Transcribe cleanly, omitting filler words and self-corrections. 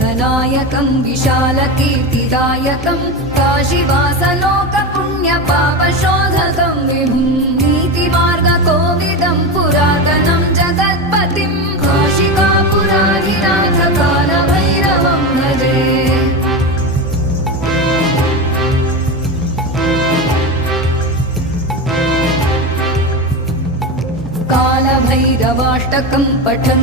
विघ्ननायकं विशालकीर्तिदायकं काशीवासलोकपुण्यपापशोधकं विभुं नीतिमार्गकोविदं पुरातनं जगत्पतिं काशिकापुराधिनाथ कालभैरवं भजे। कालभैरवाष्टकं पठन्